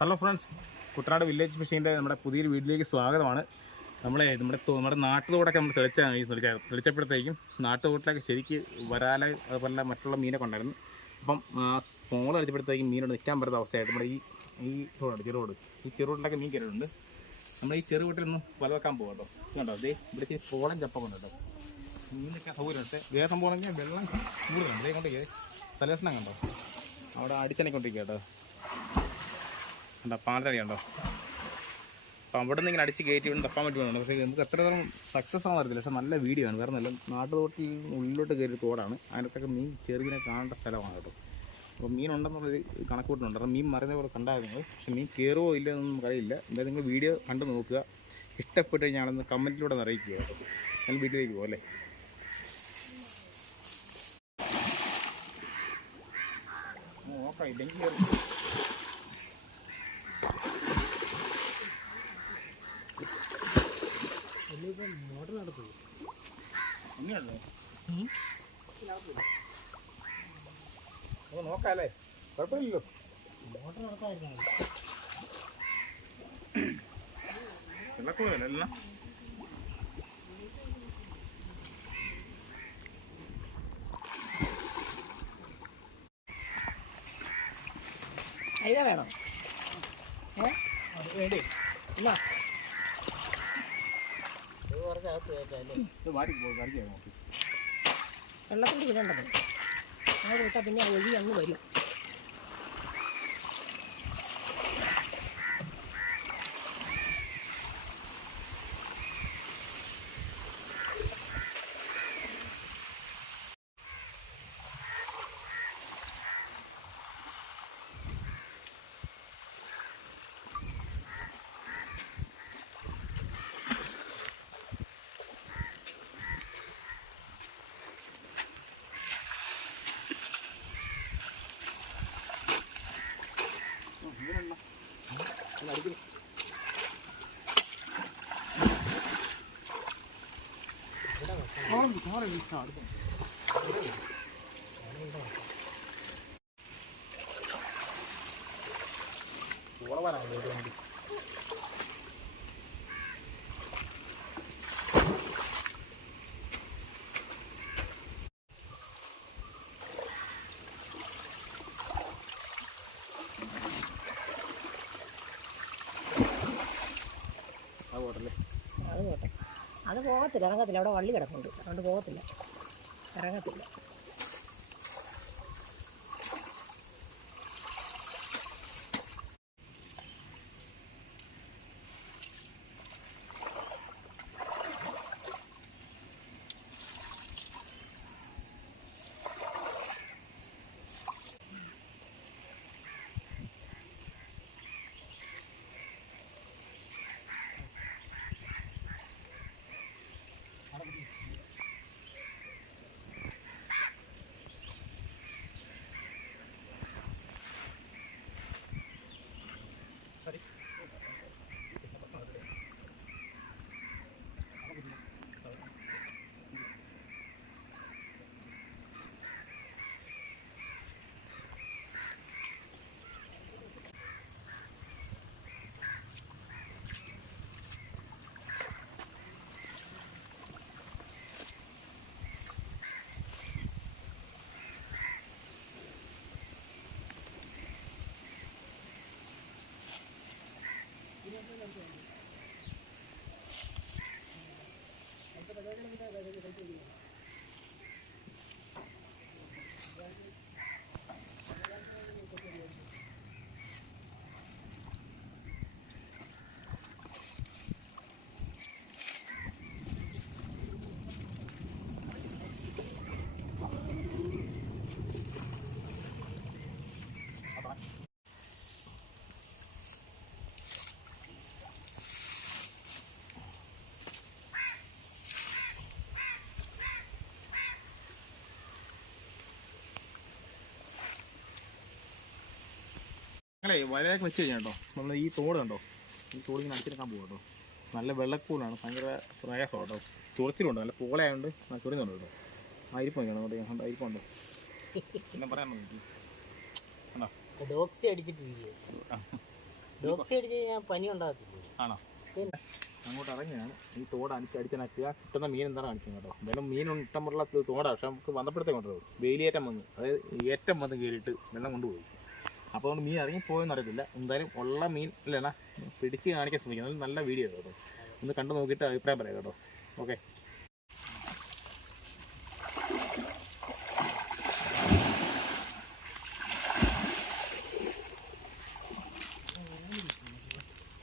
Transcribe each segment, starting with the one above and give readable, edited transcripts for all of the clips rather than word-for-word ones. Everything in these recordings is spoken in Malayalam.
ഹലോ ഫ്രണ്ട്സ്, കുട്ടനാട് വില്ലേജ് ഫിഷിങ്ങിൻ്റെ നമ്മുടെ പുതിയൊരു വീട്ടിലേക്ക് സ്വാഗതമാണ്. നമ്മുടെ നാട്ടുതോടൊക്കെ നമ്മൾ തെളിച്ചപ്പോഴത്തേക്കും നാട്ടുതോട്ടിലൊക്കെ ശരിക്ക് വരാല അതുപോലെ മറ്റുള്ള മീനൊക്കെ ഉണ്ടായിരുന്നു. അപ്പം മോള് കളിച്ചപ്പോഴത്തേക്കും മീനോട് നിൽക്കാൻ പറ്റുന്ന അവസ്ഥയായിട്ട് നമ്മുടെ ഈ റോഡ് ഈ ചെറുറോഡിലൊക്കെ മീൻ കയറിയിട്ടുണ്ട്. നമ്മൾ ഈ ചെറുവീട്ടിലൊന്ന് വല വെക്കാൻ പോകും കേട്ടോ. കണ്ടോ, അതേ ഇവിടെ പോളം ചപ്പൊക്കെ ഉണ്ട് കേട്ടോ. മീനൊക്കെ സൗകര്യമുണ്ട്. വേറെ സംഭവം ആണെങ്കിൽ വെള്ളം കൂടുതലുണ്ട്. അതേ കൊണ്ടേ തലക്ഷണം കണ്ടോ, അവിടെ അടിച്ചെണക്കൊണ്ടിരിക്കുക കേട്ടോ. കണ്ടോ പാലടി കണ്ടോ. അപ്പോൾ അവിടെ നിന്ന് ഇങ്ങനെ അടിച്ച് കയറ്റി ഇവിടെ തപ്പാൻ വേണ്ടി വേണം. പക്ഷേ നമുക്ക് എത്രത്തോളം സക്സസ് ആണെന്ന് അറിയത്തില്ല. പക്ഷേ നല്ല വീഡിയോ ആണ്. വേറെ നല്ല നാട്ടുതോട്ടിൽ ഉള്ളിലോട്ട് കയറി തോടാണ്. അതിനകത്തൊക്കെ മീൻ ചെറുതിനെ കാണേണ്ട സ്ഥലമാണ് കേട്ടോ. അപ്പോൾ മീനുണ്ടെന്നുള്ളൊരു കണക്കൂട്ടുന്നുണ്ട്. കാരണം മീൻ മറിയുന്ന പോലെ കണ്ടായിരുന്നു. പക്ഷേ മീൻ കയറുമോ ഇല്ല എന്നൊന്നും നമുക്കറിയില്ല. എന്തായാലും നിങ്ങൾ വീഡിയോ കണ്ട് നോക്കുക. ഇഷ്ടപ്പെട്ട് കഴിഞ്ഞാൽ കമൻറ്റിലൂടെ അറിയിക്കുക കേട്ടോ. ഞാൻ വീട്ടിലേക്ക് പോകും അല്ലേ. നോക്കാം, ഇല്ലെങ്കിൽ മോട്ടർ നടത്തുള്ളൂ. അങ്ങനെയല്ലോ, അപ്പോൾ നോക്കാം അല്ലേ, കുഴപ്പമില്ലല്ലോ. മോട്ടർ നടത്താതിരുന്നാണ് വെള്ളക്കൂടല്ലേ എല്ലാം. അയ്യോ വേണോ? വേണ്ടി എന്നാ വെള്ളത്തിൽ വിടേണ്ടത് അങ്ങോട്ട് വിട്ടാൽ പിന്നെ ഒഴി അങ്ങ് വരും. അത് പോട്ടെ, അത് പോകത്തില്ല, ഇറങ്ങത്തില്ല. അവിടെ വള്ളി കിടപ്പുണ്ട്, അതുകൊണ്ട് പോകത്തില്ല, ഇറങ്ങത്തില്ല. ഞങ്ങളെ വലയൊക്കെ വെച്ച് കഴിഞ്ഞാൽ കേട്ടോ, നമ്മൾ ഈ തോട് കണ്ടോ, ഈ തോടിങ്ങനെ അടിച്ചെടുക്കാൻ പോകും കേട്ടോ. നല്ല വെള്ളക്കൂടാണ്, ഭയങ്കര പ്രയാസം കേട്ടോ. തുറച്ചിലുണ്ട്, നല്ല പോളയായതുകൊണ്ട് ഞാൻ ചൊറിയുന്നുണ്ട് കേട്ടോ. അരിപ്പം വേണം കേട്ടോ, ഞങ്ങളുടെ അരിപ്പുണ്ട്. പിന്നെ പറയാൻ നോക്കി ഡോക്സി അടിച്ചിട്ടിരിക്കുക. ഡോക്സി അടിച്ച് കഴിഞ്ഞാൽ പനി ഉണ്ടാകത്തില്ല. ആണോ? അങ്ങോട്ട് ഇറങ്ങിയാണ് ഈ തോട് അടിച്ചനക്കുക. കിട്ടുന്ന മീൻ എന്താണ് കാണിക്കുന്നത് കേട്ടോ. എന്തായാലും മീൻ ഇഷ്ടമുള്ള തോടാണ്. പക്ഷെ നമുക്ക് വന്നപ്പോഴത്തേക്ക് കൊണ്ടുപോകും. വേലിയേറ്റം വന്ന്, അതായത് ഏറ്റം വന്ന് കയറിയിട്ട് വെള്ളം കൊണ്ടുപോയി. അപ്പോൾ അതുകൊണ്ട് മീൻ ഇറങ്ങിപ്പോയെന്ന് അറിയത്തില്ല. എന്തായാലും ഉള്ള മീൻ അല്ലേണ പിടിച്ച് കാണിക്കാൻ ശ്രമിക്കുന്നത്. നല്ല വീഡിയോ കേട്ടോ. ഒന്ന് കണ്ടു നോക്കിയിട്ട് അഭിപ്രായം പറയാം കേട്ടോ. ഓക്കെ.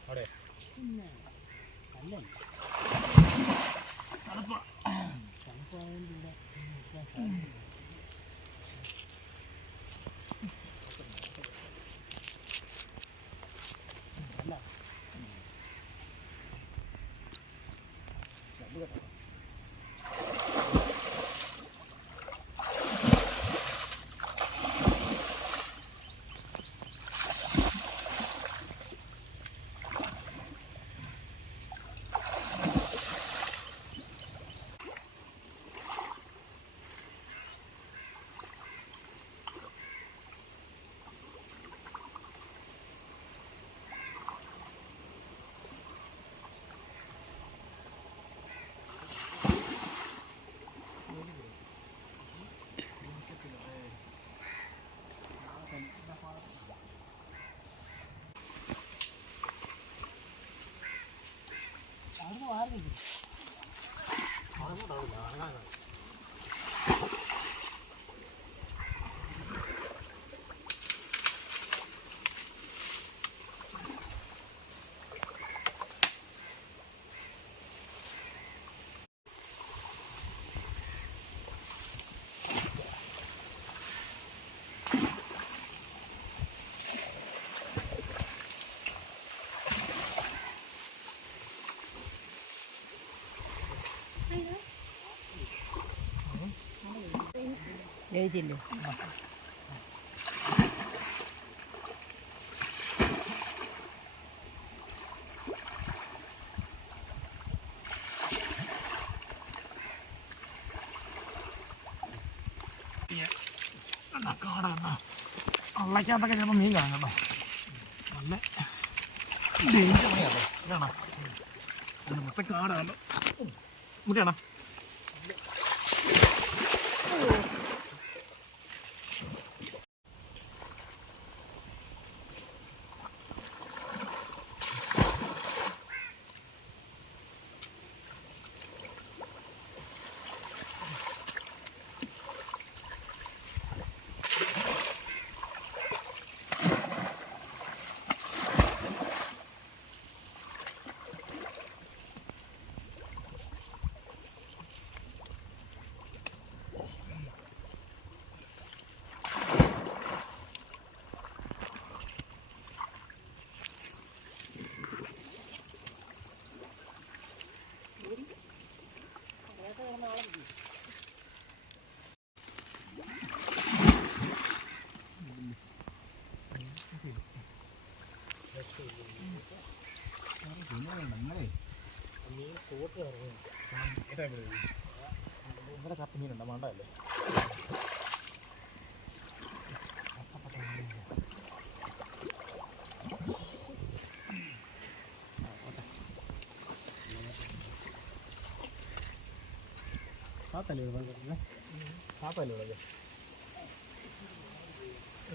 അവിടെ വേവിച്ചില്ലേ? വള്ളക്കകത്തൊക്കെ ചിലപ്പോൾ മീൻ കാണാം കേട്ടോ. നല്ല ഡേഞ്ചർ പണിയാട്ടോ. ഇതാണോ മൊത്തം കാടാണല്ലോ. മുട്ടിയാണോ? ഇവിടെ കപ്പ മീനുണ്ടോ? വേണ്ടല്ലേ. സാത്തല്ലേ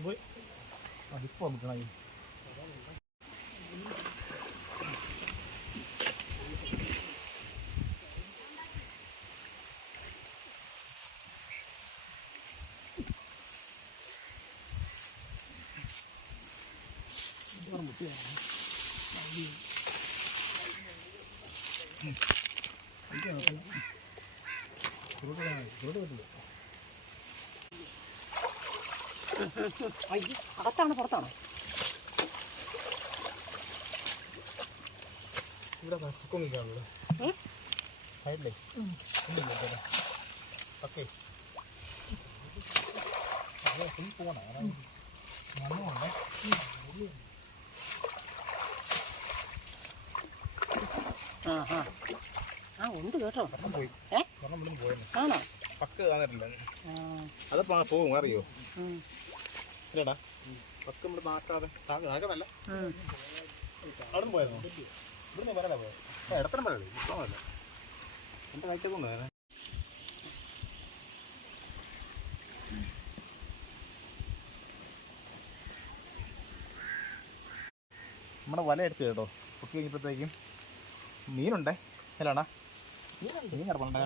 പോയി അതിപ്പോ വന്നിട്ടായി. അകത്താണോ പുറത്താണോ? ഇവിടെ പക്കൊന്നില്ലാണല്ലോ സൈഡിലേ ഓക്കെ പോണേ മണ്ണുണ്ടേ. ആ ഉണ്ട് കേട്ടോ. പോയി പോയെന്ന് ആണോ? പക്ക് കാണാറില്ല. അത് പോകും അറിയോ? ഇല്ലടാ പക്ക് നമ്മൾ നാക്കാതെ നാക്കതല്ല അവിടെ നിന്ന് പോയായിരുന്നോ? ഇവിടുന്ന് വരാതെ പോയോ? ഇടത്തരം വരാതെ ഇഷ്ടമല്ല എൻ്റെ കഴിച്ചതുകൊണ്ട് നമ്മുടെ വല എടുത്ത് കേട്ടോ. പൊക്കി കഴിഞ്ഞപ്പോഴത്തേക്കും മീനുണ്ടേ. അല്ലാണ്ടാ മീൻ കിടപ്പുണ്ട്.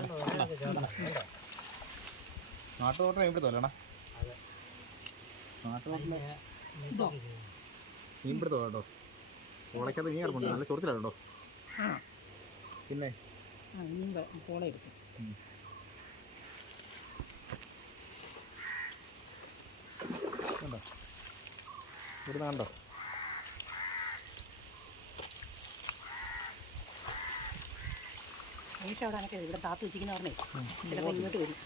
നാട്ടുതോട്ടം കഴിയുമ്പോഴത്തോ അല്ലാണ്ടാ നാട്ടുതോട്ടിലെ മീൻ പിടുത്തോ കേട്ടോ. ഓളയ്ക്കകത്ത് മീൻ കിടപ്പുണ്ട്. നല്ല ചൊറിച്ചിലാണ് കേട്ടോ. പിന്നെ പോള എടുക്കും. കണ്ടോ ഇവിടുന്ന് കണ്ടോ? അവിടെ അനക്കെ ഇവിടെ താത്ത് വെച്ചിരിക്കുന്ന പറഞ്ഞേ ചിലപ്പോൾ ഇങ്ങോട്ട് വരും.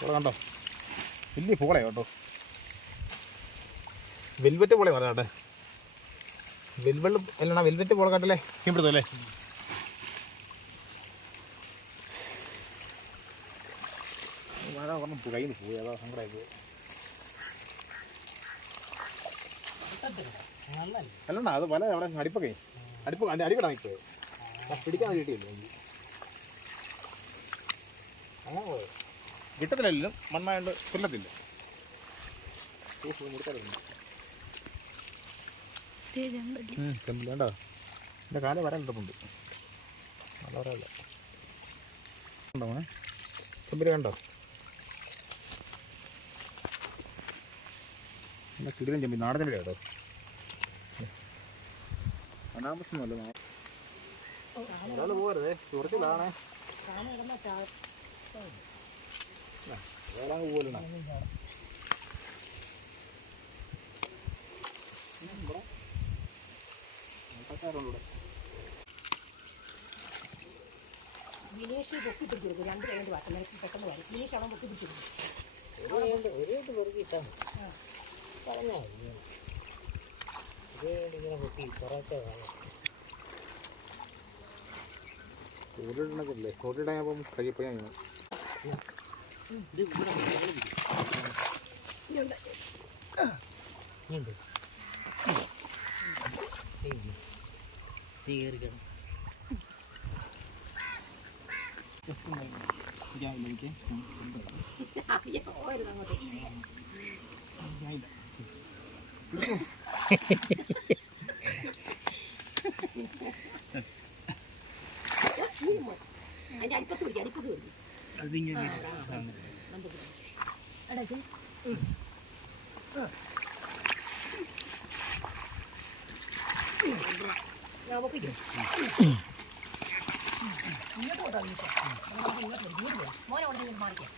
ഇവിടെ കണ്ടോ വലിയ പൂളയോ കേട്ടോ. വെൽവെറ്റ് പൂള പറഞ്ഞാട്ടെ. വെൽവെറ്റ് പൂള കാട്ടല്ലേ ഇവിടുത്തല്ലേ. മഴ പറഞ്ഞു കയ്യിൽ നിന്ന് പോയി. അതാ സങ്കടമായി പോയി. അല്ലണ്ട അത് പല അവിടെ അടിപ്പൊക്കെ അടിക്കടാ നിൽക്കുക. പിടിക്കാൻ കിട്ടിയില്ല അങ്ങനെ പോയത്. കിട്ടത്തില്ലെങ്കിലും മണ്ണായതുകൊണ്ട് കൊല്ലത്തില്ല. വേണ്ടോ എൻ്റെ കാലം വരാനിട്ടുണ്ട്. നല്ല വരാല്ല ഉണ്ടോ മോനെ? ചെമ്പിൽ കണ്ടോ? എന്നാ കിടിലൻ ചെമ്പി നാടൻ ചെമ്പിൽ കേട്ടോ. അനാമസമല്ല ഒരാൾ പോകരുതേ. ചുറച്ചിലാണേ വേളാങ് പോകലണ. വിനേഷ് പൊക്കി പിടിച്ചെടുക്കും. 2 കൈ കൊണ്ട് വാട്ടം പെട്ടെന്ന് വരും. വിനേഷ് അവൻ പൊക്കി പിടിച്ചെടുക്കും. കോട്ടിടണല്ലേ. കോട്ടിടാൻ കഴിയപ്പോഴാണ് അതിൻ്റെ അടുപ്പത്ത് പിടിക്കും. അടുപ്പത്ത് പിടിക്കും. ഇങ്ങോട്ട് പോകാം. മോനെ അവിടെ നിന്ന് മാറിക്കാം.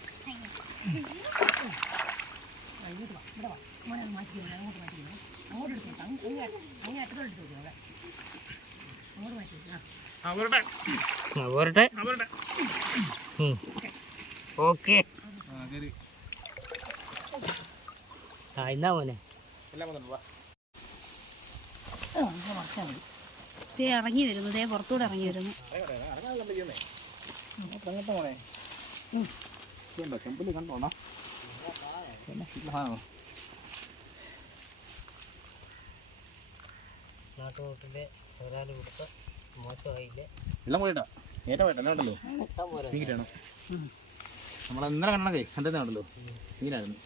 ഇങ്ങോട്ട് വാ. ഇവിടെ വാ. മോനെ ഒന്ന് മാറ്റിക്കുന്നു. അങ്ങോട്ട് മാറ്റിക്കുന്നു. അങ്ങോട്ട് എടുത്തു. അങ്ങനെ അറ്റത്തോട്ട് എടുത്ത് നോക്കുക. അവിടെ അങ്ങോട്ട് മാറ്റി. ഓക്കെ എന്നാ മോനെ ഇറങ്ങി വരുന്നു. പുറത്തൂടെ ഇറങ്ങി വരുന്നു. ചെമ്പിൽ കണ്ടോണോ? നാട്ടുകൂട്ടിലെ ഒരാൾ കൊടുത്ത മോശമായില്ലേ. എല്ലാം പോയിട്ടാ ഏറ്റവും പോയിട്ടല്ല ഉണ്ടല്ലോ. മീനാണോ നമ്മളെ ഇന്നലെ കണ്ടേ കണ്ടത് ഉണ്ടല്ലോ. മീനായിരുന്നു.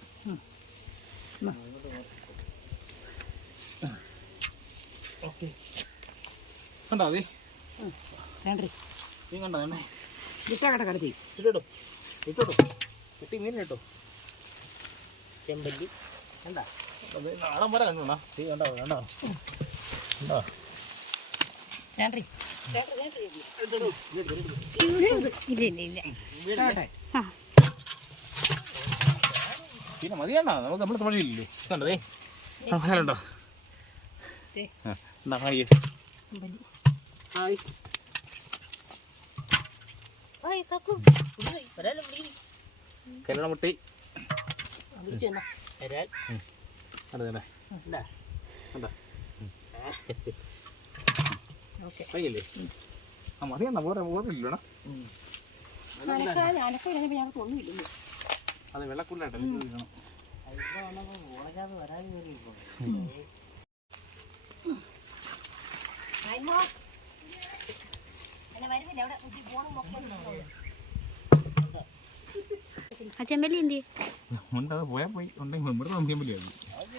കണ്ടോ അതെ മീൻ കണ്ടോ? എന്നെ ഇട്ടോട്ടെ കടത്തി ഇട്ടോ ഇട്ടോട്ടോ കിട്ടി മീൻ കേട്ടോ. ചെമ്പല്ലി കണ്ടാ നാടൻ വരെ കണ്ടോണ. തീ കണ്ടോ കണ്ടോ കണ്ടോ? പിന്നെ മതിയാണോ നമുക്ക്? നമ്മൾ തൊഴിലില്ലേ കണ്ടതേ കണ്ടോ? എന്താ ഹായ് ഹായ് കല്ലടമുട്ടി അതെ കയ്യല്ലേ? ആ മതിയെന്നാ പോരെ പോരില്ലടാ. അനക്കൊന്നുമില്ല. അത് വെള്ളക്കുള്ളാട്ടോ വീഴണം. അതിപ്പോൾ വന്നപ്പോൾ ഉണക്കാതെ വരാൻ കയറി ഇപ്പോൾ എന്നെ വരുന്നില്ല അവിടെ കുത്തി പോണം മൊത്തം ആ ചെമ്പല്ലി എന്തി ഉണ്ട്, അത് പോയാൽ പോയി. ഉണ്ടെങ്കിൽ ഇവിടെ ചെമ്പല്ലിയായിരുന്നു.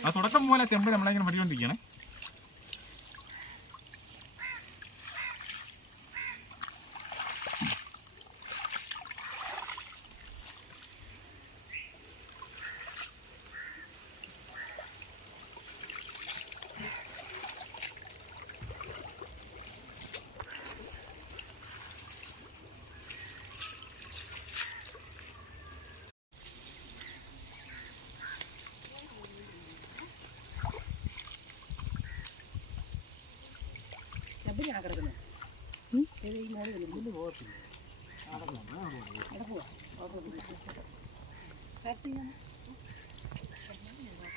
ആ തുടക്കം പോലെ ചെമ്പല്ലി നമ്മളിങ്ങനെ പഠിച്ചുകൊണ്ടിരിക്കണേ. ചെമ്പിനാണ് കിടക്കുന്നത് ഈ മോളിൽ വലിയ പോകത്തില്ല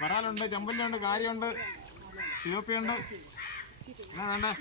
വരാലുണ്ട്, ചെമ്പല്ലിയുണ്ട്, കാര്യമുണ്ട്, സിയോപ്പിയുണ്ട്. എന്നാ വേണ്ടേ?